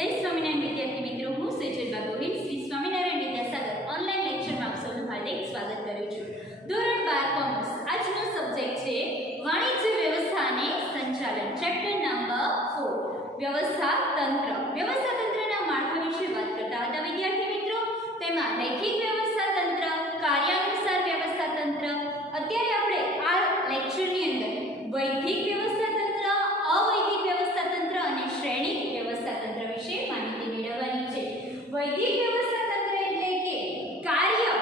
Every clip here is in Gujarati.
જય સ્વામિનારાયણ વિદ્યાર્થી મિત્રો, હું સેજલ બાગોહિલ શ્રી સ્વામિનારાયણ વિદ્યાસાગર ઓનલાઈન લેક્ચરમાં આપ સૌનું હાર્દિક સ્વાગત કરું છું. ધોરણ 12 કોમર્સ. આજનો સબ્જેક્ટ છે વાણિજ્ય વ્યવસ્થા અને સંચાલન. ચેપ્ટર નંબર 4 વ્યવસ્થા તંત્ર. વ્યવસ્થા તંત્રના માળખા વિશે વાત કરતા હતા વિદ્યાર્થી મિત્રો. તેમાં રૈખિક વ્યવસ્થા તંત્ર, કાર્યાનુસાર વ્યવસ્થા તંત્ર. અત્યારે આપણે આ લેક્ચરની અંદર વૈધિક વ્યવસ્થા તંત્ર, અવૈધિક વ્યવસ્થા તંત્ર અને શ્રેણિક વ્યવસ્થા તંત્ર વિશે માહિતી મેળવવાની છે. વૈધિક વ્યવસ્થા તંત્ર એટલે કે કાર્ય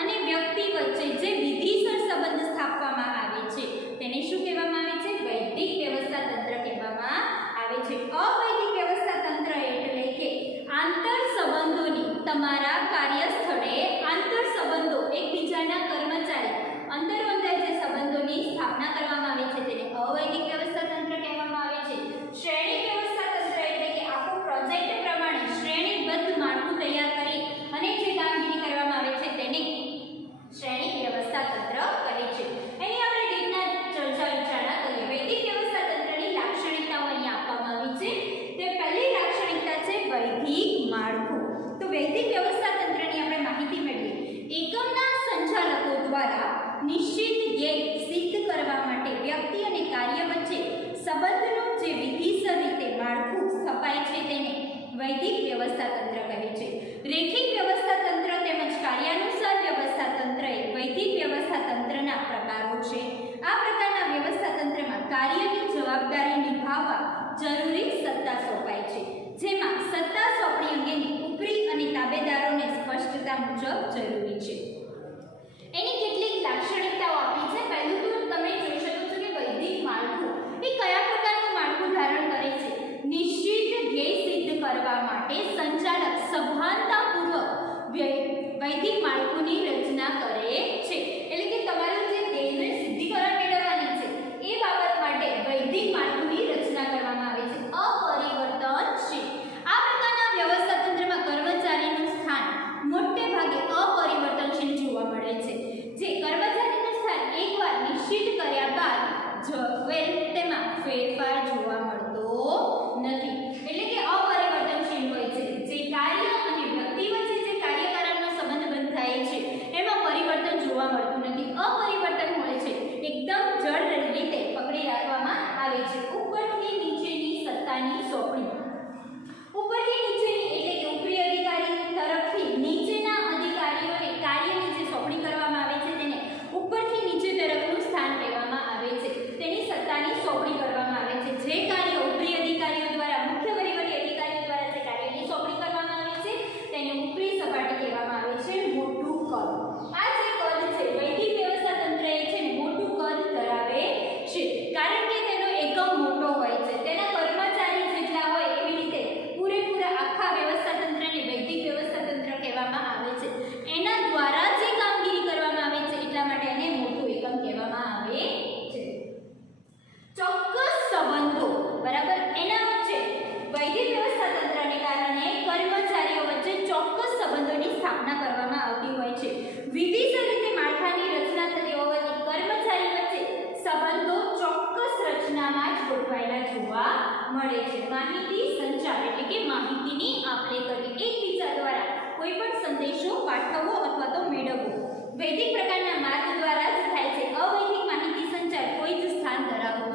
અને વ્યક્તિ વચ્ચે જે વિધિસર સંબંધ સ્થાપવામાં આવે છે તેને શું કહેવામાં આવે છે? વૈધિક વ્યવસ્થા તંત્ર કહેવામાં આવે છે. અવૈધિક વ્યવસ્થા તંત્ર એટલે કે આંતર સંબંધોની, તમારા કાર્યસ્થળે આંતર સંબંધો, એકબીજાના કર્મચારી અંતર બંધાય જે સંબંધોની સ્થાપના કરવામાં આવે છે તેને અવૈધિક વ્યવસ્થા તંત્ર કહેવામાં આવે છે. શ્રેણિક વ્યવસ્થા તંત્ર એટલે કે આખો પ્રોજેક્ટ પ્રમાણે શ્રેણીબદ્ધ માળખું તૈયાર કરી અને જે કામગીરી કરવામાં આવે છે તેને શ્રેણિક વ્યવસ્થા તંત્ર કહે છે. એની આપણે રીતના ચર્ચા વિચારણા કરીએ. વૈદિક વ્યવસ્થા તંત્રની લાક્ષણિકતાઓ અહીંયા આપવામાં આવી છે. તે પહેલી લાક્ષણિકતા છે વૈદિક માળખું. તો વૈદિક વ્યવસ્થા તંત્રની આપણે માહિતી મેળવીએ. એકમના સંચાલકો દ્વારા નિશ્ચિત ધ્યેય સિદ્ધ કરવા માટે વ્યક્તિ અને કાર્ય વચ્ચે સંબંધનું જે વિધિસર રીતે માળખું સ્થપાય છે તેને વૈદિક વ્યવસ્થા તંત્ર કહે છે. રેખિક વ્યવસ્થા તંત્ર તેમજ કાર્યાનુસાર વ્યવસ્થા તંત્ર એ વૈદિક વ્યવસ્થા તંત્રના પ્રકારો છે. આ પ્રકારના વ્યવસ્થા તંત્રમાં કાર્યની જવાબદારી નિભાવવા જરૂરી સત્તા સોંપાય છે, જેમાં સત્તા સોંપણી અંગેની ઉપરી અને તાબેદારોને સ્પષ્ટતા મુજબ જરૂરી છે. એની કેટલીક લાક્ષણિકતાઓ આપી છે. પહેલું તો તમે જોઈ શકો છો કે વૈદિક માળખું એ કયા પ્રકારનું માળખું ધારણ કરે છે? નિશ્ચિત ધ્યેય સિદ્ધ કરવા માટે સંચાલક સભાનતાપૂર્વક વૈદિક માળખુંની રચના કરે છે. એટલે કે તમારું જે ધ્યેયને સિદ્ધિકરણ મેળવવાની છે એ બાબત માટે વૈદિક માળખુંની રચના કરવામાં આવે છે. અપરિવર્તનશીલ. આ પ્રકારના વ્યવસ્થા તંત્રમાં કર્મચારીનું સ્થાન મોટે ભાગે અપરિવર્તનશીલ જોવા મળે છે. જે કર્મચારીનું સ્થાન એકવાર નિશ્ચિત કર્યા બાદ તેમાં ફેરફાર જોવા મળતો નથી. એટલે કે અપરિવર્તનશીલ હોય છે. જે કાર્ય અને વ્યક્તિ વચ્ચે જે કાર્યકારણનો સંબંધ બંધાય છે એમાં પરિવર્તન જોવા મળતું નથી. અપરિવર્તન હોય છે. એકદમ જડ રીતે પકડી રાખવામાં આવે છે. ઉપરથી નીચેની સત્તાની સોંપણી. ઉપરથી નીચેની એટલે કે ઉપરી અધિકારી તરફથી નીચેના અધિકારીઓને કાર્યની જે સોંપણી કરવામાં આવે છે તેને ઉપરથી નીચે તરફનું સ્થાન કહેવામાં આવે છે. તેની સત્તાની સોંપણી કરવામાં આવે છે. જે કાર્ય ઉપરી અધિકારીઓ દ્વારા, મુખ્ય વહીવટી અધિકારીઓ દ્વારા જે કાર્યની સોંપણી કરવામાં આવે છે તેને ઉપરી સપાટી કહેવામાં આવે છે. મોટું કદ. આ જે કદ છે વૈદિક વ્યવસ્થા તંત્ર એ છે મોટું કદ ધરાવે છે, કારણ કે તેનો એકમ મોટો હોય છે. તેના કર્મચારી જેટલા હોય એવી રીતે પૂરેપૂરા આખા વ્યવસ્થા તંત્રને વૈદિક વ્યવસ્થા તંત્ર કહેવામાં આવે છે. એના દ્વારા જે કામગીરી કરવામાં આવે છે એટલા માટે એને મોટું એકમ કહેવામાં આવે છે. ચોક્કસ સંબંધો, બરાબર, એના વચ્ચે વૈદિક વ્યવસ્થા તંત્રને કારણે કર્મચારીઓ વચ્ચે ચોક્કસ સંબંધોની સ્થાપના કરવામાં આવતી હોય છે. વિધિસર રીતે માળખાની રચના થતી હોવાથી કર્મચારી વચ્ચે સંબંધો ચોક્કસ રચનામાં જ ગોઠવાયેલા જોવા મળે છે. માહિતી સંચાર એટલે કે માહિતીની આપ-લે કરવી, એકબીજા દ્વારા કોઈ પણ સંદેશો પાઠવવો અથવા તો મેળવવો વૈદિક પ્રકારના માર્ગ દ્વારા જ થાય છે. અવૈદિક માહિતી સંચાર કોઈ જ સ્થાન ધરાવતું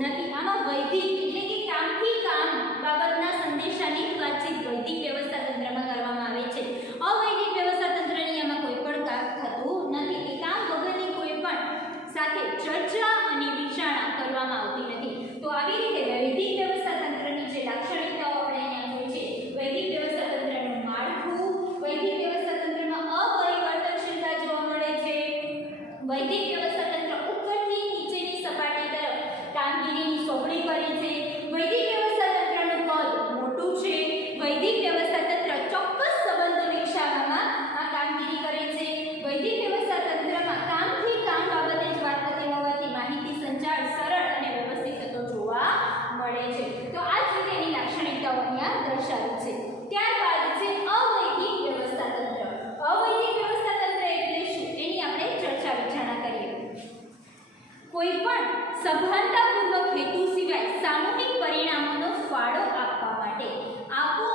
નથી. આમાં વૈદિક એટલે કે કામથી કામ બાબતના સંદેશાની વાતચીત વૈદિક વ્યવસ્થા તંત્રમાં કરવામાં આવે છે. અવૈદિક વ્યવસ્થા તંત્રની આમાં કોઈ પણ કામ થતું નથી. એ કામ વગરની કોઈ પણ સાથે ચર્ચા અને વિચારણા કરવામાં આવતી નથી. તો આવી રીતે વૈદિક વ્યવસ્થા તંત્રની જે લાક્ષણિકતાઓ આપણે અહીંયા જોઈ છે, વૈદિક વ્યવસ્થા તંત્રનું માળખું, વૈદિક વ્યવસ્થા તંત્રમાં અપરિવર્તનશીલતા જોવા મળે છે. વૈદિક વ્યવસ્થા તંત્ર ઉપરથી નીચેની સપાટી તરફ કામગીરીની સોંપણી કરે છે. વૈદિક વ્યવસ્થા તંત્રનું કદ મોટું છે. વૈદિક વ્યવસ્થા તંત્ર ચોક્કસ સંબંધો વિકસાવવામાં આ કામગીરી કરે છે. વૈદિક વ્યવસ્થા તંત્રમાં કામથી કામ બાબતે જ વાત થતી હોવાથી માહિતી સંચાર સરળ અને વ્યવસ્થિત થતો જોવા મળે છે. તો આ જ રીતે એની લાક્ષણિકતાઓ અહીંયા દર્શાવી છે. ત્યારબાદ છે અવૈદિક વ્યવસ્થા તંત્ર. અવૈદિક વ્યવસ્થા તંત્ર એટલે શું એની આપણે ચર્ચા વિચારણા કરીએ. કોઈ પણ સભાનતાપૂર્વક હેતુ સિવાય સામૂહિક પરિણામોનો ફાળો આપવા માટે આપો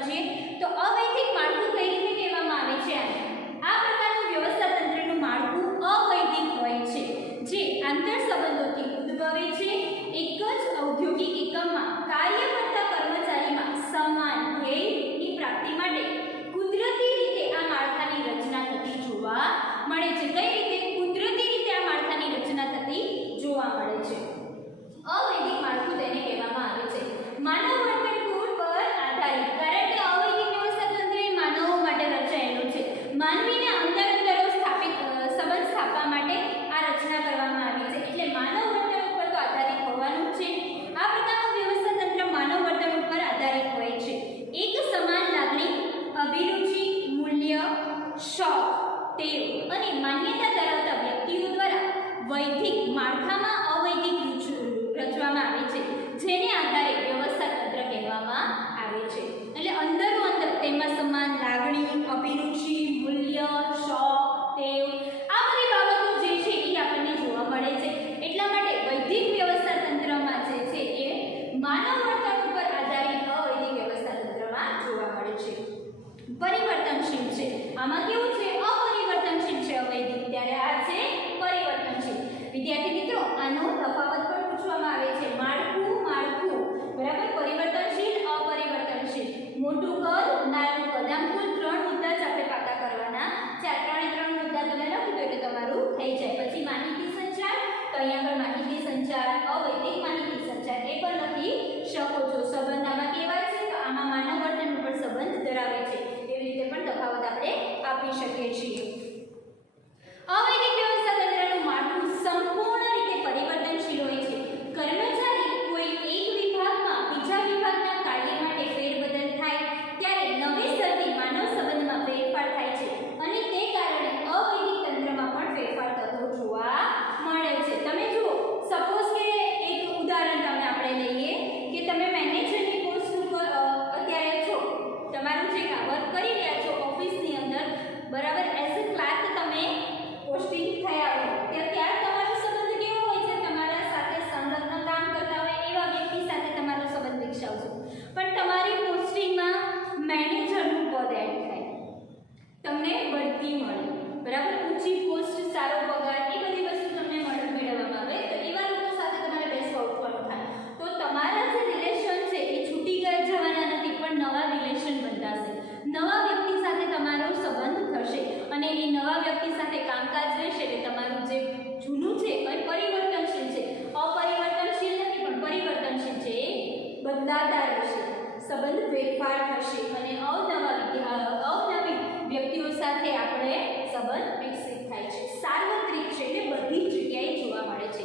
સમજીએ તો અવૈધિક માળખું કઈ રીતે કહેવામાં આવે છે આ પ્રકારનું વ્યવસ્થા તંત્રનું માળખું અવૈધિક હોય છે જે આંતર સંબંધોથી ઉદ્ભવે છે એક જ ઔદ્યોગિક એકમમાં કાર્ય કરતા કર્મચારીમાં સમાન ધ્યેયની પ્રાપ્તિ માટે કુદરતી રીતે આ માળખાની રચના થતી જોવા મળે છે કઈ રીતે કુદરતી રીતે આ માળખાની રચના થતી જોવા મળે છે અવૈધિક માળખું તેને કહેવામાં આવે છે માનવ વર્તણૂક પર આધારિત કારણ કે અવૈધિક વ્યવસ્થા તંત્ર એ માનવો માટે રચાયેલું છે માનવીને અંતરો સંબંધ સ્થાપવા માટે આ રચના કરવામાં આવી છે એટલે માનવ વર્તણૂક પર તો આધારિત હોવાનું છે આ પ્રકારનું વ્યવસ્થા તંત્ર માનવ વર્તણૂક પર આધારિત હોય છે એક સમાન લાગણી અભિરુચિ મૂલ્ય શોખ ટેવ અને માન્યતા ધરાવતા વ્યક્તિઓ દ્વારા વૈધિક માળખામાં અવૈધિક રચવામાં આવે છે જેને આધારે વ્યવસ્થા તંત્ર કહેવામાં આવે છે એટલે અંદરો અંદર તેમાં સમાન લાગણી અભિરુચિ મૂલ્ય શોખ ટેવ આ બધી બાબતો જે છે એ આપણને જોવા મળે છે એટલા માટે વૈધિક વ્યવસ્થા તંત્રમાં જે છે એ માનવ વર્તણૂક પર આધારિત અવૈધિક વ્યવસ્થા તંત્રમાં જોવા મળે છે પરિવર્તનશીલ છે આમાં કેવું છે અપરિવર્તનશીલ છે અવૈધિક ત્યારે આ છે પરિવર્તનશીલ વિદ્યાર્થી મિત્રો આનો તફાવત પણ પૂછવામાં આવે છે માળખું બરાબર પરિવર્તનશીલ અપરિવર્તનશીલ મોટું કદ નાનું કદ આમ કુલ 3 મુદ્દા જ આપણે પાકા કરવાના છે આ 3 મુદ્દા તમે લખી દો એટલે તમારું થઈ જાય પછી માહિતી સંચાર તો અહીંયા આગળ માહિતી સંચાર અવૈધિક માહિતી સંચાર એ પણ લખી શકો છો સંબંધ આમાં કેવા છે તો આમાં માનવ વર્તન ઉપર સંબંધ ધરાવે છે એવી રીતે પણ તફાવત આપણે આપી શકીએ છીએ અવૈધિક વ્યવસ્થા તંત્રનું માળખું સંપૂર્ણ રીતે પરિવર્તનશીલ હોય છે કર્મચારી કોઈ એક વિભાગમાં બીજા વિભાગના કાર્ય માટે ફેરબદલ થાય ત્યારે નવેસરથી માનવ સંબંધમાં ફેરફાર થાય છે અને તે કારણે અવૈધિક તંત્રમાં પણ ફેરફાર થતો જોવા મળે છે તમે જુઓ સપોઝ કે એક ઉદાહરણ તમે આપણે લઈએ કે તમે મેનેજરની પોસ્ટ ઉપર અત્યારે છો તમારું જે વર્ક કરી રહ્યા છો ઓફિસની અંદર બરાબર એઝ અ ક્લાર્ક તમે પોસ્ટિંગ થયા હોય ત્યારે તમારો સંબંધ કેવો હોય છે તમારા સાથે સંલગ્ન કામ કરતા હોય એવા વ્યક્તિ સાથે તમારો સંબંધ વિકસાવશો પણ તમારી પોસ્ટિંગમાં મેનેજરનું પદ એડ થાય તમને બઢતી મળે બરાબર ઊંચી પોસ્ટ સારો પગાર એ બધી વસ્તુ તમને મેળવવામાં આવે તો એવા લોકો સાથે તમારે બેસવા ઉઠવાનું થાય તો તમારા જે રિલેશન છે એ છૂટી ગયા જવાના નથી પણ નવા રિલેશન બંધાશે નવા વ્યક્તિ સાથે તમારો સંબંધ થશે અને એ નવા વ્યક્તિ સાથે કામકાજ રહેશે એટલે તમારું જે જૂનું છે એ પરિવર્તનશીલ છે અપરિવર્તનશીલ નથી પણ પરિવર્તનશીલ છે એ બદલાતા રહેશે સંબંધ ફેરફાર થશે અને અવનવી વ્યક્તિઓ સાથે આપણે સંબંધ વિકસિત થાય છે સાર્વત્રિક છે એટલે બધી જગ્યાએ જોવા મળે છે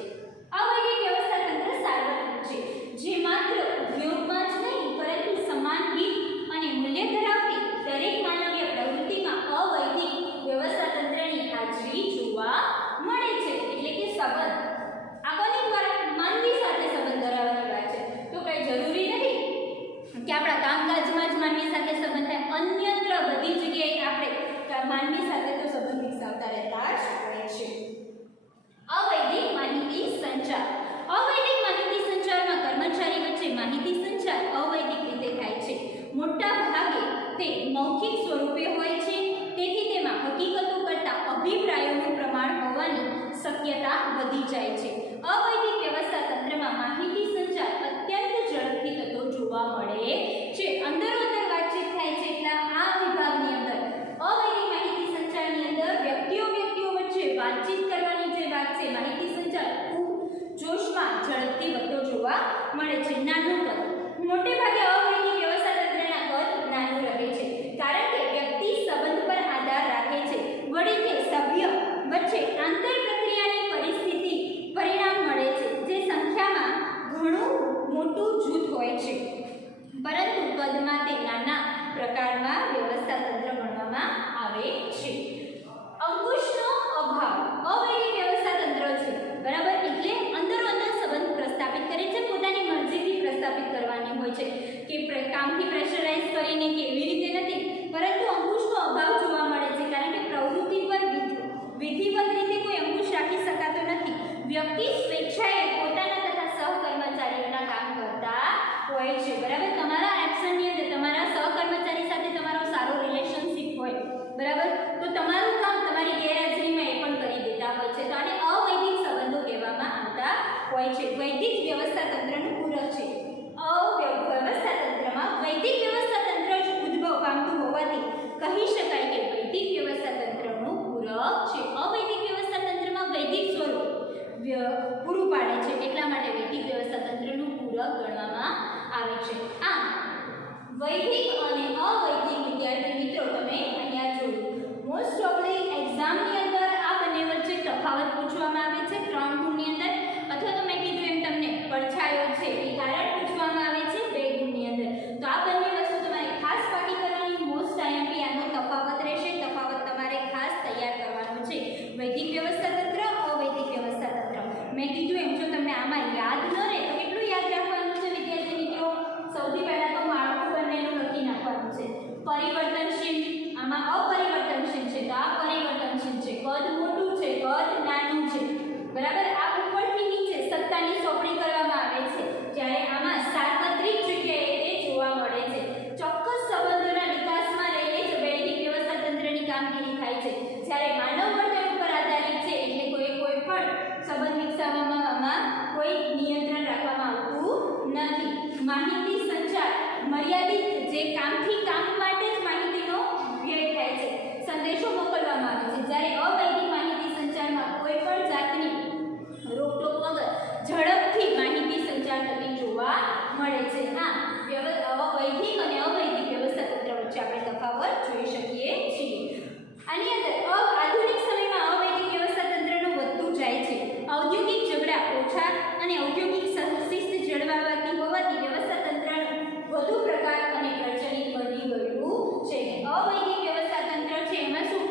અવૈધિક વ્યવસ્થા તંત્ર સાર્વત્રિક છે જે માત્ર ઉદ્યોગમાં જ નહીં પરંતુ સમાન હિત અને મૂલ્ય ધરાવતી દરેક માનવીય પ્રવૃત્તિમાં અવૈધિક વ્યવસ્થા તંત્રની હાજરી જોવા મળે છે એટલે કે સંબંધ આ કોની દ્વારા માનવી સાથે સંબંધ ધરાવવાની વાત છે તો કઈ જરૂરી નથી કે આપણા કામકાજમાં જ માનવી સાથે સંબંધ થાય અન્યત્ર બધી જગ્યાએ આપણે માનવી સાથે તો સંબંધ વિકસાવતા રહેતા જ હોય છે અવૈધિક માહિતી સંચાર અવૈધિક માહિતી સંચારમાં કર્મચારી વચ્ચે માહિતી સંચાર અવૈધિક રીતે થાય છે મોટા ભાગે તે મૌખિક સ્વરૂપે હોય છે તેથી તેમાં હકીકતો કરતાં અભિપ્રાયોનું પ્રમાણ હોવાની શક્યતા વધી જાય છે અવૈધિક વ્યવસ્થા તંત્રમાં માહિતી સંચાર અત્યંત ઝડપથી થતો જોવા મળે છે અંદરો અંદર વાતચીત થાય છે એટલા આ વિભાગની અંદર અવૈધિક માહિતી સંચારની અંદર વ્યક્તિઓ વચ્ચે વાતચીત કરવાની જે વાત છે માહિતી સંચાર ખૂબ જોશમાં ઝડપથી વધતો જોવા મળે છે નાનું કદ મોટે ભાગે અવૈધિક વ્યવસ્થા તંત્રના કદ નાનું રહે છે કારણ કે વ્યક્તિ સંબંધ પર આધાર રાખે છે વળી તે સભ્ય વચ્ચે આંતર પ્રક્રિયાની પરિણામ મળે છે જે સંખ્યામાં ઘણું મોટું જૂથ હોય છે પરંતુ કદમાં તે નાના પ્રકારમાં વ્યવસ્થા તંત્ર ગણવામાં આવે છે અંકુશનો અભાવ અવૈધિક વ્યવસ્થા તંત્ર છે બરાબર એટલે અંદરો અંદર સંબંધ પ્રસ્થાપિત કરે છે પોતાની મરજીથી પ્રસ્થાપિત કરવાની હોય છે કે કામથી પ્રેશરાઇઝ કરીને કે એવી રીતે નથી પરંતુ અંકુશનો અભાવ જોવા મળે છે કારણ કે પ્રવૃત્તિ પર વિધિવત રીતે કોઈ અંકુશ રાખી શકાતો નથી વ્યક્તિ સ્વેચ્છાએ પોતાના તથા સહકર્મચારીઓના કામ કરતા હોય છે બરાબર તમારા એક્શનની અંદર તમારા સહકર્મચારી એક્ઝામની અંદર આ બંને વચ્ચે તફાવત પૂછવામાં આવે છે 3 ગુણની અંદર, અથવા તો મેં કીધું એમ તમને પડછાયો છે એ કારણ પૂછવામાં આવે છે 2 ગુણની અંદર. તો આ બંને વસ્તુ તમારે ખાસ પાકી કરવાની. મોસ્ટ આઈએમપી આનો તફાવત રહેશે. તફાવત તમારે ખાસ તૈયાર કરવાનો છે. વૈદિક વ્યવસ્થા તંત્ર, અવૈદિક વ્યવસ્થા તંત્ર. મેં કીધું એમ જો તમને આમાં યાદ ન રહે તો કેટલું યાદ રાખવાનું છે વિદ્યાર્થી મિત્રો? સૌથી પહેલા તો માળખું બંનેનું લખી નાખવાનું છે. પરિવર્તનશીલ, આમાં અપરિવર્તનશીલ છે તો આ પરિવર્તનશીલ છે. કદ મોટું છે, કદ નાનું છે, બરાબર. આ ઉપરથી નીચે સત્તાની સોંપણી કરવામાં આવે છે, જ્યારે આમાં સાર્વત્રિક જગ્યાએ તે જોવા મળે છે. ચોક્કસ સંબંધોના વિકાસમાં રહીને જ વૈદિક વ્યવસ્થા તંત્રની કામગીરી થાય છે, જ્યારે માનવ વર્તન ઉપર આધારિત છે એટલે કોઈ પણ સંબંધ વિકસાવવામાં આમાં કોઈ નિયંત્રણ રાખવામાં આવતું નથી. માહિતી સંચાર મર્યાદિત, જે કામથી કામ માટે જ માહિતીનો વ્યય થાય છે, સંદેશો મોકલવામાં આવે છે, જ્યારે અવૈદિક માહિતી સંચારમાં કોઈ પણ જાતની રોકટોક વગર ઝડપથી માહિતી સંચાર થતી જોવા મળે છે. વૈદિક અને અવૈદિક વ્યવસ્થા તંત્ર વચ્ચે આપણે તફાવત જોઈ શકીએ છીએ. આની અંદર આધુનિક સમયમાં અવૈદિક વ્યવસ્થા તંત્રનું વધતું જાય છે. ઔદ્યોગિક ઝઘડા ઓછા અને ઔદ્યોગિક શિસ્ત જળવાતી હોવાથી વ્યવસ્થા તંત્રનું વધુ પ્રકાર અને પ્રચલિત બની ગયું છે. અવૈદિક વ્યવસ્થા તંત્ર છે એમાં શું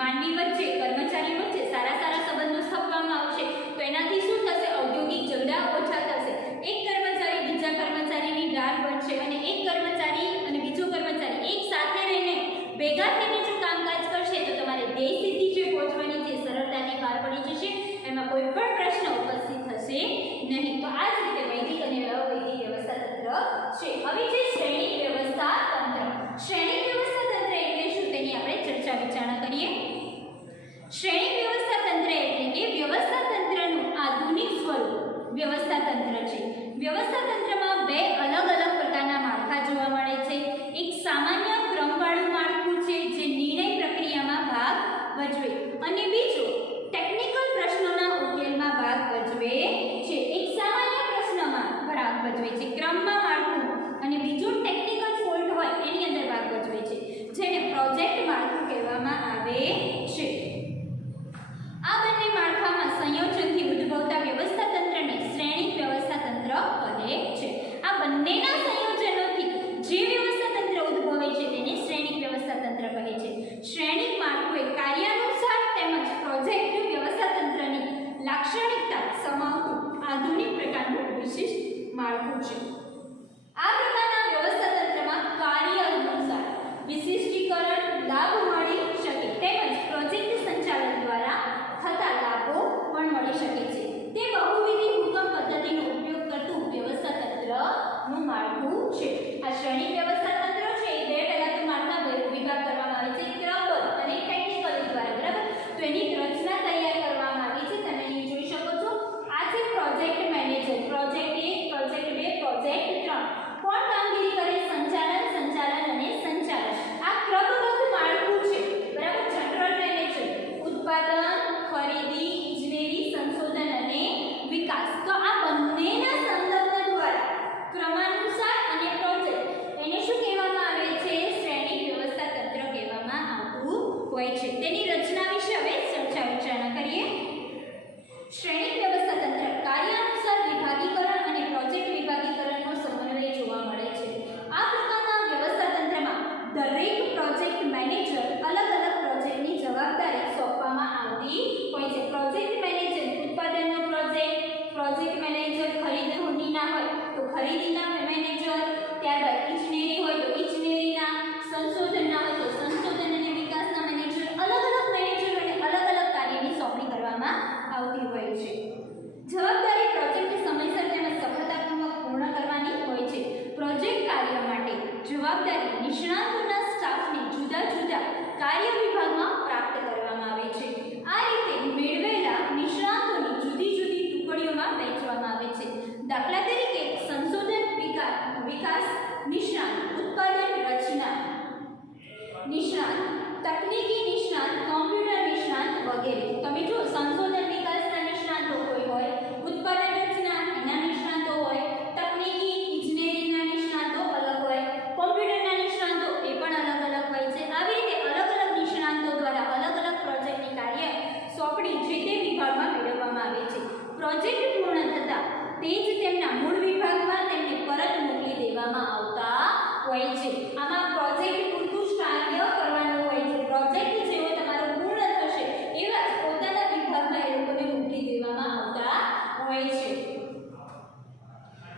માનવી વચ્ચે, કર્મચારી વચ્ચે સારા સંબંધો સ્થાપવામાં આવશે તો એનાથી શું થશે? ઔદ્યોગિક ઝઘડા ઓછા થશે. એક કર્મચારી બીજા કર્મચારીની ઢાલ બનશે અને એક કર્મચારી અને બીજો કર્મચારી એક સાથે રહીને ભેગા થઈને જો કામકાજ કરશે તો તમારે ધ્યેય સિદ્ધિ જે પહોંચવાની છે સરળતાથી પાર પડી જશે. એમાં કોઈ પણ પ્રશ્ન ઉપસ્થિત થશે નહીં. તો આ જ રીતે વૈદિક અને અવૈદિક વ્યવસ્થા તંત્ર છે. હવે છે શ્રેણિક વ્યવસ્થા તંત્ર. શ્રેણિક વ્યવસ્થા તંત્ર એટલે શું તેની આપણે ચર્ચા વિચારણા કરીએ. શ્રેણિક વ્યવસ્થા તંત્ર એટલે કે વ્યવસ્થા તંત્રનું આધુનિક સ્વરૂપ વ્યવસ્થા તંત્ર છે. વ્યવસ્થા તંત્રમાં 2 અલગ પ્રકારના માળખા જોવા મળે છે. એક સામાન્ય ક્રમવાળું માળખું છે જે નિર્ણય પ્રક્રિયામાં ભાગ ભજવે, અને બીજું ટેકનિકલ પ્રશ્નોના ઉકેલમાં ભાગ ભજવે છે. એક સામાન્ય પ્રશ્નમાં ભાગ ભજવે છે ક્રમમાં માળખું, અને બીજું ટેકનિકલ ફોલ્ટ હોય એની અંદર ભાગ ભજવે છે, જેને પ્રોજેક્ટ માળખું કહેવામાં આવે છે. આ બંને માળખામાં સંયોજનથી ઉદ્ભવતા વ્યવસ્થા તંત્રને શ્રેણિક વ્યવસ્થા તંત્ર કહે છે. આ બંનેના સંયોજનોથી જે વ્યવસ્થા તંત્ર ઉદ્ભવે છે તેને શ્રેણિક વ્યવસ્થા તંત્ર કહે છે. શ્રેણિક માળખું એ કાર્યાનુસાર તેમજ પ્રોજેક્ટ વ્યવસ્થા તંત્રની લાક્ષણિકતા સમાવતું આધુનિક પ્રકારનું વિશિષ્ટ માળખું છે. આ પ્રકારના વ્યવસ્થા તંત્રમાં કાર્ય અનુસાર વિશિષ્ટીકરણ લાભ મળી શકે તેમજ પ્રોજેક્ટ સંચાલન દ્વારા થતા લાભો પણ મળી શકે છે. તે બહુવિધ હુકમ પદ્ધતિનો ઉપયોગ કરતું વ્યવસ્થા તંત્રનું માળખું છે. આ શ્રેણિક વ્યવસ્થા તંત્ર છે એ 2 પહેલા તો માળખા વિભાગ કરવામાં આવે છે ક્રમબદ્ધ અને ટેકનિકલ દ્વારા, બરાબર. તો એની રચના તૈયાર કરવામાં આવી છે, તમે અહીં જોઈ શકો છો. આ છે project manager, project 1, project 2, project 3. કોણ કામગીરી કરે? સંચાલન અને સંચાલન. આ ક્રમબદ્ધ માળખું છે, બરાબર. જનરલ મેનેજર ઉત્પાદન, ખરીદી, ઇજનેરી, સંશોધન અને વિકાસ. તો આ બંનેના સંલગ્ન દ્વારા ક્રમાનુસાર અને પ્રોજેક્ટ એને શું કહેવામાં આવે છે? શ્રેણિક વ્યવસ્થા તંત્ર કહેવામાં આવતું હોય છે. તેની રચના વિશે હવે ચર્ચા વિચારણા કરીએ. શ્રેણિક વ્યવસ્થા તંત્ર કાર્યાનુસાર વિભાગીકરણ અને પ્રોજેક્ટ વિભાગીકરણનો સમન્વય જોવા મળે છે. આ પ્રકારના વ્યવસ્થા તંત્રમાં દરેક પ્રોજેક્ટ મેનેજર અલગ પ્રોજેક્ટની જવાબદારી સોંપવામાં આવતી હોય છે. પ્રોજેક્ટ મેનેજર ઉત્પાદનનો પ્રોજેક્ટ મેનેજર ખરીદીના હોય તો ખરીદીના મેનેજર, ત્યારબાદ ઇજનેરી હોય તો ઇજનેરીના, સંશોધનના હોય તો સંશોધન અને વિકાસના મેનેજર. અલગ મેનેજરોને અલગ કાર્યની સોંપણી કરવામાં આવતી હોય છે. જવાબદારી પ્રોજેક્ટ સમયસર તેમજ સફળતાપૂર્વક પૂર્ણ કરવાની હોય છે. પ્રોજેક્ટ કાર્ય માટે જવાબદારી નિષ્ણાતોના સ્ટાફને જુદા કાર્ય વિભાગમાં પ્રાપ્ત કરવામાં આવે છે. આ રીતે મેળવેલા નિષ્ણાતોની જુદી ટુકડીઓમાં વહેંચવામાં આવે છે. દાખલા તરીકે સંશોધન વિકાસ નિષ્ણાત, ઉત્પાદન રચના નિષ્ણાત, તકનીકી નિષ્ણાત, કોમ્પ્યુટર નિષ્ણાત વગેરે. તમે જો સંશોધન વિકાસના નિષ્ણાતો કોઈ હોય, ઉત્પાદન રચના એના નિષ્ણાતો હોય, તકનીકી ઇજનેરીના નિષ્ણાતો અલગ હોય, કોમ્પ્યુટરના નિષ્ણાતો એ પણ અલગ હોય છે. આવી રીતે અલગ નિષ્ણાતો દ્વારા અલગ પ્રોજેક્ટની કાર્ય હોય છે. આમાં પ્રોજેક્ટ પૂરતું જ કાર્ય કરવાનું હોય છે. પ્રોજેક્ટ જેવો તમારો પૂર્ણ થશે એવા પોતાના વિભાગમાં એ લોકોને મૂકી દેવામાં આવતા હોય છે.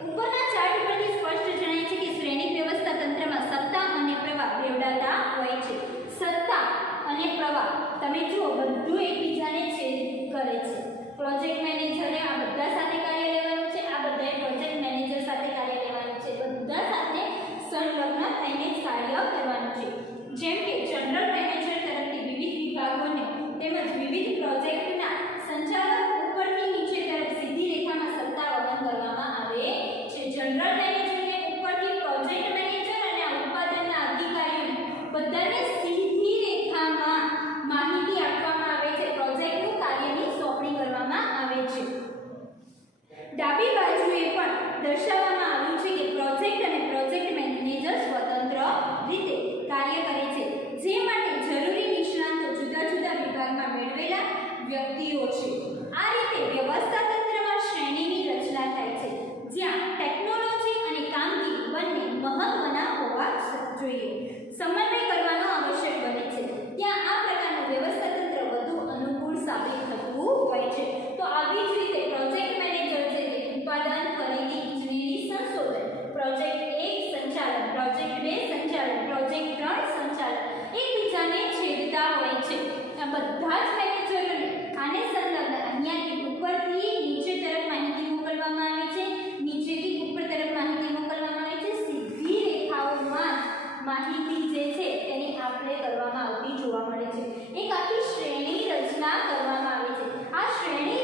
ઉપરના ચાર્ટ પરથી સ્પષ્ટ જણાય છે કે શ્રેણિક વ્યવસ્થા તંત્રમાં સત્તા અને પ્રવાહ બેવડાતા હોય છે. સત્તા અને પ્રવાહ તમે જુઓ બધું એકબીજાને છેદ કરે છે. પ્રોજેક્ટ મેનેજરે આ બધા સાથે કાર્ય લેવાનું છે, આ બધાએ પ્રોજેક્ટ મેનેજર સાથે કાર્ય લેવાનું છે, બધા સાથે સંલગ્ન થઈને જ કાર્ય કરવાનું છે. જેમ કે જનરલ મેનેજર તરફથી વિવિધ વિભાગોને તેમજ વિવિધ પ્રોજેક્ટના સંચાલક ઉપરથી નીચે તરફ સીધી રેખામાં સત્તા વહન કરવામાં આવે છે. જનરલ મેનેજરને ઉપરથી પ્રોજેક્ટ મેનેજર અને આ ઉત્પાદનના અધિકારીઓને બધાને સીધી રેખામાં માહિતી આપવામાં આવે છે. પ્રોજેક્ટનું કાર્યની સોંપણી કરવામાં આવે છે. ડાબી બાજુએ પણ દર્શાવવામાં આવ્યું છે કે પ્રોજેક્ટ અને પ્રોજેક્ટ મેનેજર સ્વતંત્ર રીતે કાર્ય કરે છે, જે માટે જરૂરી નિષ્ણાતો જુદા જુદા વિભાગમાં મેળવેલા વ્યક્તિઓ છે. આ રીતે વ્યવસ્થા તંત્રમાં શ્રેણીની રચના થાય છે, જ્યાં ટેકનોલોજી અને કામગીરી બંને મહત્વના હોવા જોઈએ. સમન્વય કરવાનો આવશ્યક બને છે. ત્યાં આ પ્રકારનું વ્યવસ્થા તંત્ર વધુ અનુકૂળ સાબિત થતું હોય છે. તો આવી જ રીતે પ્રોજેક્ટ મેનેજર છે તે ઉત્પાદન, ખરીદી, ઇજનેરી, સંશોધન, પ્રોજેક્ટ 1 સંચાલન, પ્રોજેક્ટ 2 સંચાલન, પ્રોજેક્ટ 3 સંચાલન એકબીજાને છેદતા હોય છે. આ બધા જ મેનેજરોને આને સંલગ્ન અહીંયાથી ઉપરથી નીચે તરફ માહિતી મોકલવામાં આવે છે, નીચેથી ઉપર તરફ માહિતી મોકલવામાં આવે છે. સીધી રેખાઓમાં માહિતી જે છે તેની આપણે કરવામાં આવતી જોવા મળે છે. એક આખી શ્રેણી રચના કરવામાં આવે છે. આ શ્રેણી